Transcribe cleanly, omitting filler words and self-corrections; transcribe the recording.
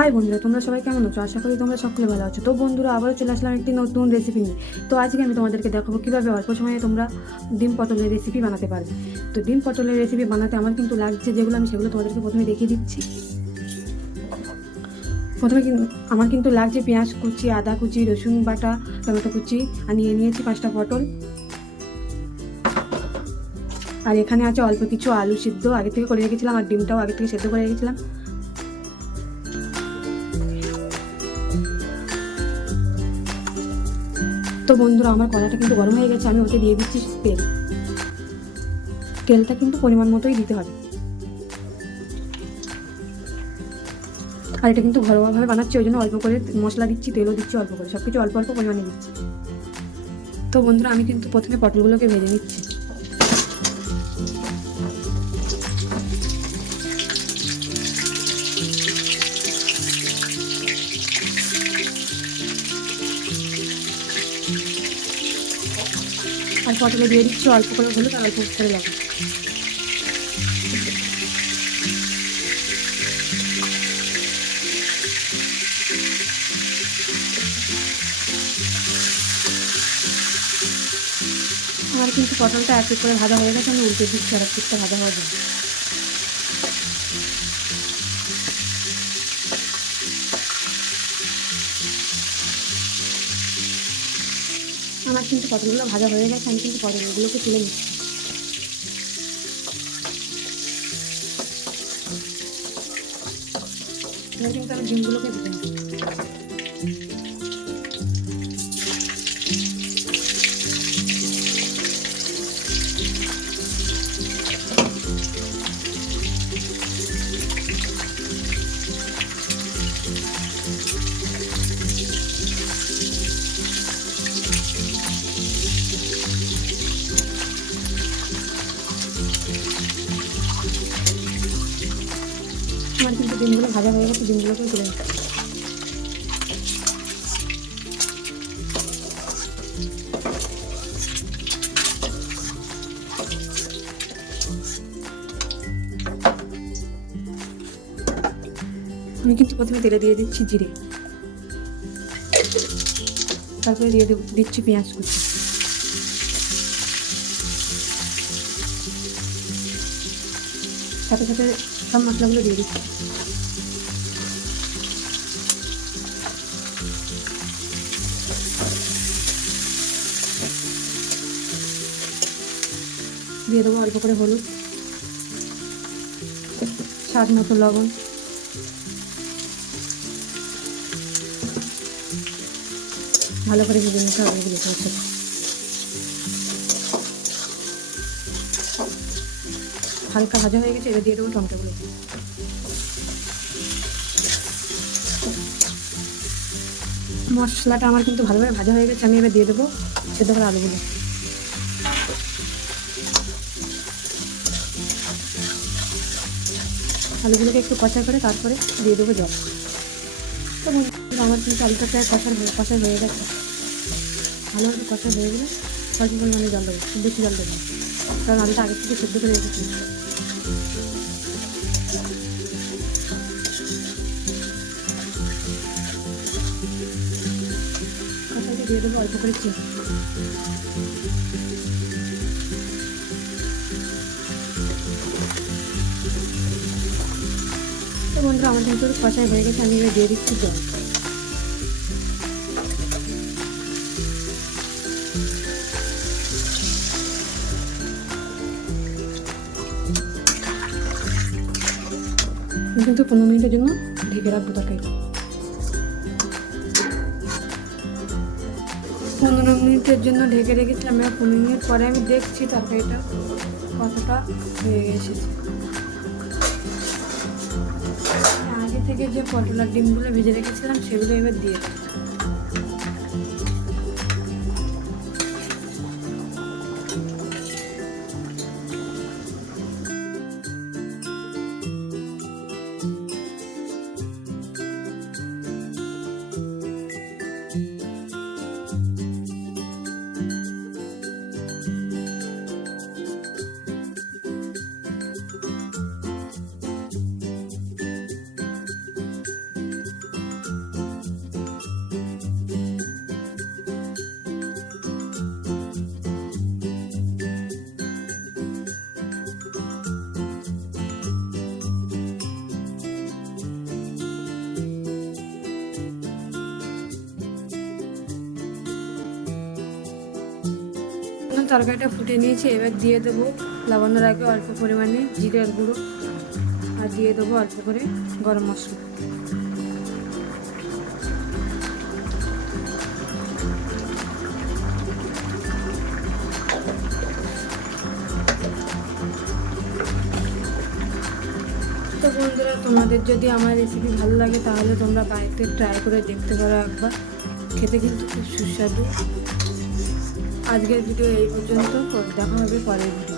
High বন্ধুরা, তোমরা সবাই কেমন আছো? আশা করি তোমরা সকলে ভালো আছো। তো বন্ধুরা, আবারও চলে আসলাম একটি নতুন রেসিপি নিয়ে। তো আজকে আমি তোমাদেরকে দেখাবো কীভাবে অল্প সময়ে তোমরা ডিম পটলের রেসিপি বানাতে পারবে। তো ডিম পটলের রেসিপি বানাতে আমার কিন্তু লাগছে যেগুলো, আমি সেগুলো তোমাদেরকে প্রথমে দেখিয়ে দিচ্ছি। প্রথমে আমার কিন্তু লাগছে পেঁয়াজ কুচি, আদা কুচি, রসুন বাটা, টমেটো কুচি, আর নিয়ে নিয়েছি 5টা পটল। আর এখানে আছে অল্প কিছু আলু সিদ্ধ আগে থেকে করে রেখেছিলাম, আর ডিমটাও আগে থেকে সেদ্ধ করে রেখেছিলাম। তো বন্ধুরা, আমার কড়াইটা কিন্তু গরম হয়ে গেছে, আমি ওতে দিয়ে দিচ্ছি তেল। তেলটা কিন্তু পরিমাণ মতোই দিতে হবে। আর এটা কিন্তু ঘরোয়াভাবে বানাচ্ছি, ওই জন্য অল্প করে মশলা দিচ্ছি, তেলও দিচ্ছি অল্প করে, সব কিছু অল্প অল্প পরিমাণে দিচ্ছি। তো বন্ধুরা, আমি কিন্তু প্রথমে পটলগুলোকে ভেজে নিচ্ছি। আর পটলে দিয়ে দিচ্ছি অল্প করে হলুদ আর অল্প করে লবণ। আমার কিন্তু পটলটা এক করে ভাজা হয়ে গেছে, আমি উল্টে দিচ্ছি আর একটু ভাজা হওয়ার জন্য। আমার কিন্তু পটলগুলো ভাজা হয়ে গেছে, আমি কিন্তু পটলগুলোকে তুলে নিচ্ছি। এবার কিন্তু আমি ডিমগুলোকে দিতে নিচ্ছি। আমার কিন্তু ডিমগুলো ভাজা হয়ে গেছে, ডিমগুলোকে তুলে নিচ্ছি। আমি কিন্তু প্রথমে তেলে দিয়ে দিচ্ছি জিরে, তারপরে দিয়ে দিচ্ছি পেঁয়াজ কুচি, সাথে সাথে সব মশলাগুলো দিয়ে দিচ্ছি। দিয়ে দেবো অল্প করে হলুদ, স্বাদ মতো লবণ, ভালো করে ভেজে নিতে হবে এগুলো সাথে। হালকা ভাজা হয়ে গেছে, এবার দিয়ে দেবো টমেটোগুলো। মশলাটা আমার কিন্তু ভালোভাবে ভাজা হয়ে গেছে, আমি এবার দিয়ে দেবো সেদ্ধ করা আলুগুলো। আলুগুলোকে একটু কষা করে তারপরে দিয়ে দেবো জল। তো আমার কিন্তু আলুটা প্রায় কষা হয়ে গেছে। ভালোভাবে কষা হয়ে গেলে অল্প পরিমাণে জল দেবো, বেশি জল দেবো, কারণ আলুটা আগে থেকে সেদ্ধ করে রেখেছি। কষাইতে দিয়ে দেবো অল্প করে চিনি। তো বন্ধুরা, আমার কিন্তু কষাই হয়ে গেছে, আমি এবার দিয়ে দিচ্ছি জল। কিন্তু 15 মিনিটের জন্য ঢেকে রাখবো তরকারি। 15 মিনিটের জন্য ঢেকে রেখেছিলাম। 15 মিনিট পরে আমি দেখছি তরকারিটা কতটা হয়ে এসেছে। আগে থেকে যে পটল আর ডিমগুলো ভেজে রেখেছিলাম সেগুলো এবার দিয়ে দেবো। তরকারিটা ফুটে নিয়েছি, এবার দিয়ে দেবো লাবানোর আগে অল্প পরিমাণে জিরের গুঁড়ো আর দিয়ে দেবো অল্প করে গরম মশলা। তো বন্ধুরা, তোমাদের যদি আমার রেসিপি ভালো লাগে তাহলে তোমরা বাড়িতে ট্রাই করে দেখতে পারো একবার, খেতে কিন্তু খুব সুস্বাদু। আজকের ভিডিও এই পর্যন্ত, দেখা হবে পরের ভিডিও।